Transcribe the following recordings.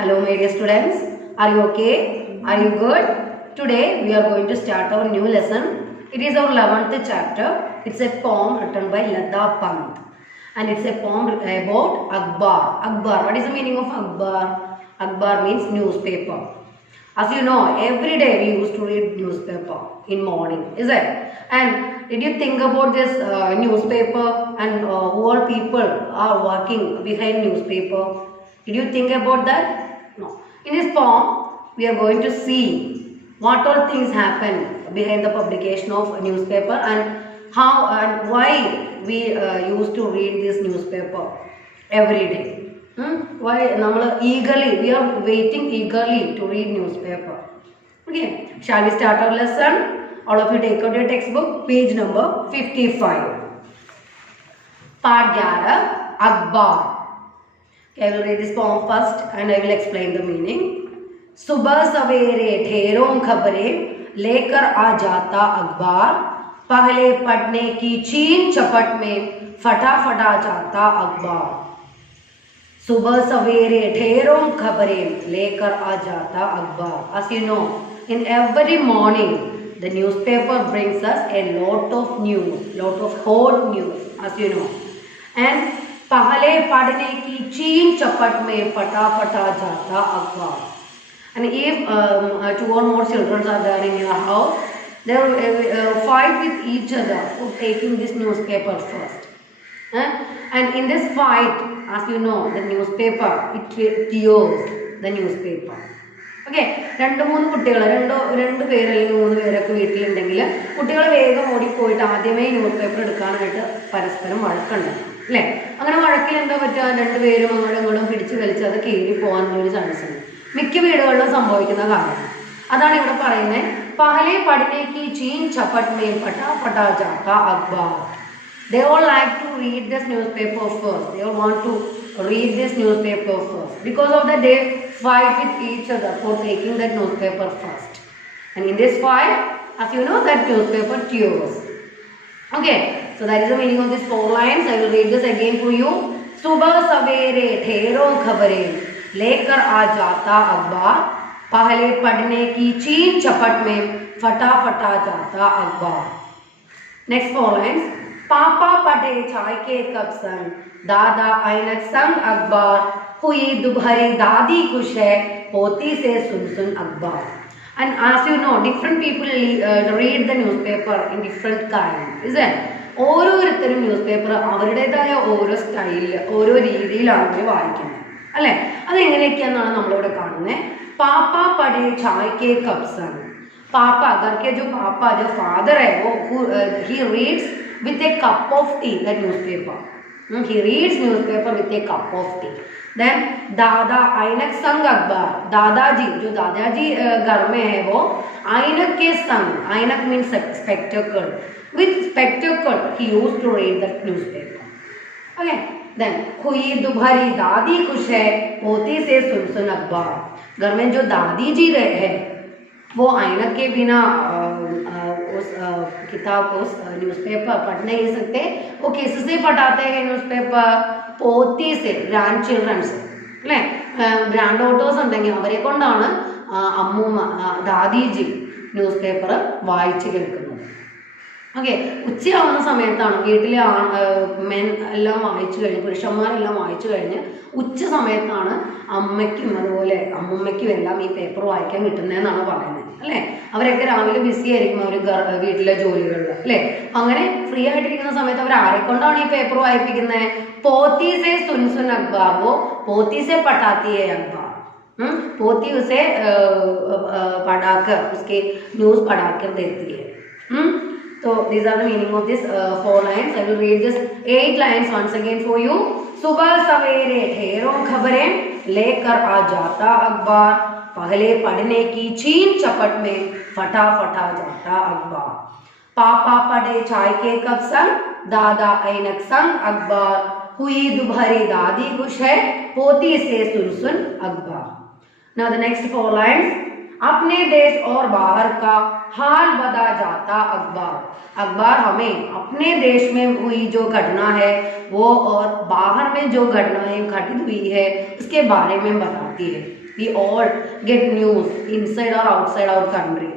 Hello, my dear students. Are you okay? Are you good? Today we are going to start our new lesson. It is our 11th chapter. It's a poem written by Lata Pant. And it's a poem about Akbar. Akbar. What is the meaning of Akbar? Akbar means newspaper. As you know, every day we used to read newspaper in morning, is it? And did you think about this newspaper and who all people are working behind newspaper? Did you think about that? No. In this poem, we are going to see what all things happen behind the publication of a newspaper and how and why we used to read this newspaper every day. Why we are waiting eagerly to read newspaper. Okay, shall we start our lesson? All of you take out your textbook, page number 55. Part 11, Akbar. Okay, I will read this poem first and I will explain the meaning. सुबह सवेरे ढेरों खबरें लेकर आ जाता अखबार, पहले पढ़ने की छीन झपट में फटाफटा जाता अखबार. सुबह सवेरे ढेरों खबरें लेकर आ जाता अखबार. As you know, in every morning the newspaper brings us a lot of news, lot of hot news, as you know. And पहले पढ़ने की छीन झपट में फटाफटा जाता अखबार. And if two or more children are there in your house, they will fight with each other for taking this newspaper first. And in this fight, as you know, the newspaper, it tears the newspaper. Okay, രണ്ട് പേര് അല്ലെങ്കിൽ 3 പേരൊക്കെ വീട്ടിലുണ്ടെങ്കിൽ കുട്ടികൾ വേഗം ഓടിപ്പോയിട്ട് ആദ്യമേ newspaper എടുക്കാനായിട്ട് പരസ്പരം വഴക്കുണ്ടാകും അല്ലേ? അങ്ങനെ വഴക്കിൽ എന്താ പറ്റുക, 2 പേരും അങ്ങോട്ടും ഇങ്ങോട്ടും പിടിച്ച് വലിച്ച് അത് കീറി പോകാനൊരു ചാൻസ് ഉണ്ട്. മിക്ക വീടുകളിലും സംഭവിക്കുന്ന കാര്യം അതാണ് ഇവിടെ പറയുന്നത്. പഹലെ പഠനെ കി ചീൻ ചപ്പട്ട് may ഫട്ടാഫട്ടാ ജാതാ അഖബാർ. They all like to read this newspaper first. They all want to read this newspaper first. Because of that, they fight with each other for taking that newspaper first. And in this fight, as you know, that newspaper tears. Okay, so that is the meaning of these 4 lines. I will read this again for you. Subah savere theron khabarein lekar aa jata akhbar, pehle padhne ki cheen chapat mein fata jata akhbar. Next 4 lines. पापा पढ़े चाय के cup संग, दादा ऐनक संग अखबार, हुई दुभरी दादी खुश है, पोती से सुन सुन अखबार. And as you know, different people read the newspaper in different kinds, isn't it? ഓരോരുത്തരും ന്യൂസ്പേപ്പർ അവരുടേതായ ഓരോ സ്റ്റൈലിൽ ഓരോ രീതിയിലാണ് അവർ വായിക്കുന്നത് അല്ലേ? അതെങ്ങനെയൊക്കെയാണെന്നാണ് നമ്മളിവിടെ കാണുന്നത്. പാപ്പ പഠേ ചായ് കെ കപ്പ് സംഗ്. पापा, घर के जो पापा, जो फादर है, वो he reads with a cup of tea, that newspaper. He reads newspaper with a cup of tea. Then दादा ऐनक संग अखबार. दादाजी, जो दादाजी घर में है वो ऐनक के संग, ऐनक means spectacle. With spectacle he used to read that newspaper. Okay. Then हुई दुभरी दादी खुश है, पोती से सुन सुन अखबार. घर में जो दादी जी है वो ऐनक के बिना उस किताब को, उस न्यूज़पेपर पढ़ नहीं सकते. वो किससे पढ़ाते हैं न्यूज़पेपर? पोती से, ग्रांड चिल्ड्रन से अല്ലേ? ഗ്രാൻഡ് ഡോട്ടേഴ്സ് ഉണ്ടെങ്കിൽ അവരെ കൊണ്ടാണ് അമ്മൂമ്മ, ദാദീജി ന്യൂസ്പേപ്പർ വായിച്ച് കേൾക്കുന്നത്. ഓക്കെ, ഉച്ചയാവുന്ന സമയത്താണ് വീട്ടിലെ മെൻ എല്ലാം വായിച്ചു കഴിഞ്ഞ്, പുരുഷന്മാരെല്ലാം വായിച്ചു കഴിഞ്ഞ് ഉച്ച സമയത്താണ് അമ്മയ്ക്കും അതുപോലെ അമ്മുമ്മയ്ക്കും എല്ലാം ഈ പേപ്പർ വായിക്കാൻ കിട്ടുന്നതെന്നാണ് പറയുന്നത് അല്ലേ? അവരൊക്കെ രാവിലെ ബിസി ആയിരിക്കും അവർ വീട്ടിലെ ജോലികളിൽ അല്ലേ? അങ്ങനെ ഫ്രീ ആയിട്ടിരിക്കുന്ന സമയത്ത് അവർ ആരെക്കൊണ്ടാണ് ഈ പേപ്പർ വായിപ്പിക്കുന്നത്? പോത്തി സെ സുൻ സുൻ അഖബാർ. वो पोती से पढ़ाती है अखबार. पोती उसे पढ़ाकर उसके न्यूज़ पढ़ाकर देती है. So these are the meaning of this 4 lines. I will read this 8 lines once again for you. सुबह सवेरे ढेरों खबरें लेकर आ जाता अखबार, पहले पढ़ने की छीन झपट में फटाफटा जाता अखबार. पापा पढ़े चाय के कप संग, दादा ऐनक संग अखबार, हुई दुभरी दादी खुश है, पोती से सुन सुन अखबार. Now the next 4 lines. अपने देश और बाहर का हाल बता जाता अखबार। अखबार हमें अपने देश में हुई जो घटना है वो और बाहर में जो घटनाएं घटित हुई है उसके बारे में बताती है। We all get news inside or outside our country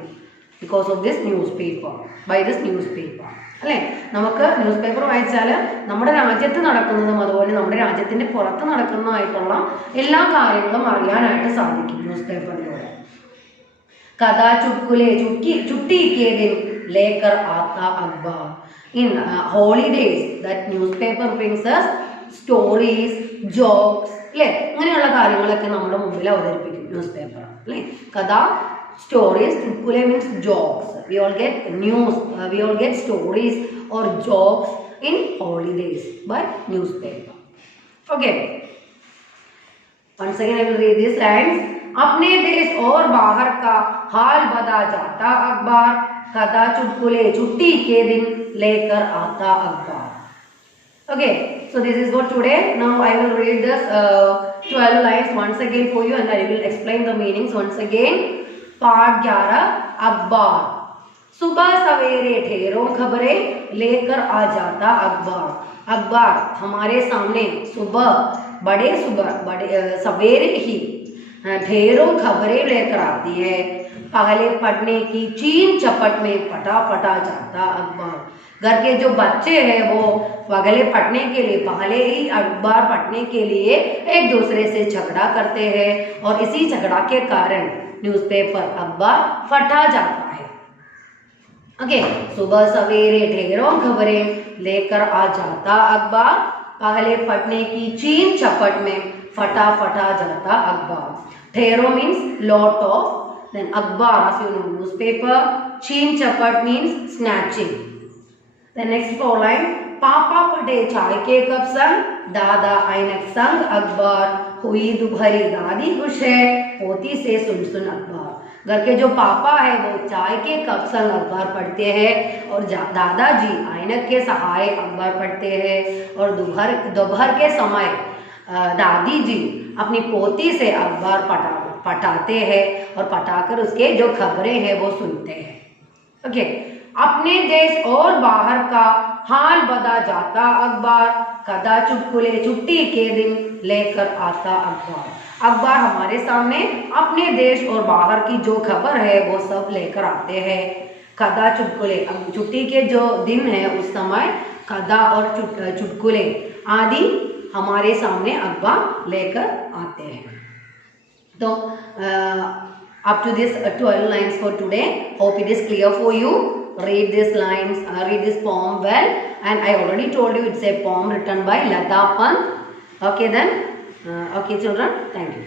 because of this newspaper, by this newspaper. അല്ലേ, നമുക്ക് ന്യൂസ് പേപ്പർ വായിച്ചാൽ നമ്മുടെ രാജ്യത്ത് നടക്കുന്നതും അതുപോലെ നമ്മുടെ രാജ്യത്തിന്റെ പുറത്ത് നടക്കുന്നതായിട്ടുള്ള എല്ലാ കാര്യങ്ങളും അറിയാനായിട്ട് സാധിക്കും ന്യൂസ് പേപ്പറിലൂടെ. कदा चुटकुले छुट्टी के दिन लेकर आता अखबार. In holidays that newspaper brings us stories, jokes, അല്ലേ, അങ്ങനെയുള്ള കാര്യങ്ങളൊക്കെ നമ്മുടെ മുമ്പിൽ അവതരിപ്പിക്കും ന്യൂസ് പേപ്പർ. അല്ലേ, കഥ, stories, ചുटकुले means jokes. We all get news, we all get stories or jokes in holidays by newspaper. Okay. Once again I will read these lines. अपने देश और बाहर का हाल बता जाता अखबार, कदा चुटकुले छुट्टी के दिन लेकर आता अखबार. Okay, so this is for today. Now I will read this 12 lines once again for you and I will explain the meanings once again. पाठ 11 अखबार. सुबह सवेरे ढेरों खबरें लेकर आ जाता अखबार. अखबार हमारे सामने सुबह बड़े सवेरे ही ढेरों खबरें लेकर आती है. पहले पढ़ने की चीन चपट में फटा जाता अखबार. घर के जो बच्चे हैं वो पहले पढ़ने के लिए पहले ही अखबार पढ़ने के लिए एक दूसरे से झगड़ा करते हैं और इसी झगड़ा के कारण न्यूज़पेपर अखबार फटा जाता है. ओके, सुबह सवेरे ढेरों खबरें लेकर आ जाता अखबार. पहले पढ़ने की चीन चपट में फटा जाता अखबार. ढेरों means lot of, then अखबार as you know newspaper. चीन चपट means snatching. The next four line. पापा पढ़े चाय के कप संग, दादा ऐनक संग अखबार. हुई दोपहरी दादी खुश है, पोती से सुन अखबार. घर के जो पापा है वो चाय के कप संग अखबार पढ़ते हैं और दादाजी ऐनक के सहारे अखबार पढ़ते हैं और दोपहर के समय दादी जी अपनी पोती से अखबार पढ़ाते हैं और पढ़ाकर उसके जो खबरें हैं वो सुनते हैं. ओके, अपने देश और बाहर का हाल बता जाता अखबार, कदा चुटकुले छुट्टी के दिन लेकर आता अखबार. अखबार हमारे सामने अपने देश और बाहर की जो खबर है वो सब लेकर आते हैं. कदा चुटकुले, छुट्टी के जो दिन है उस समय कदा और चुटकुले आदि हमारे सामने अखबार लेकर आते हैं. तो up to this 12 lines for today. Hope it is clear for you. Read these lines, read this poem well, and I already told you it's a poem written by Ladha Pant. Okay then, okay children, thank you.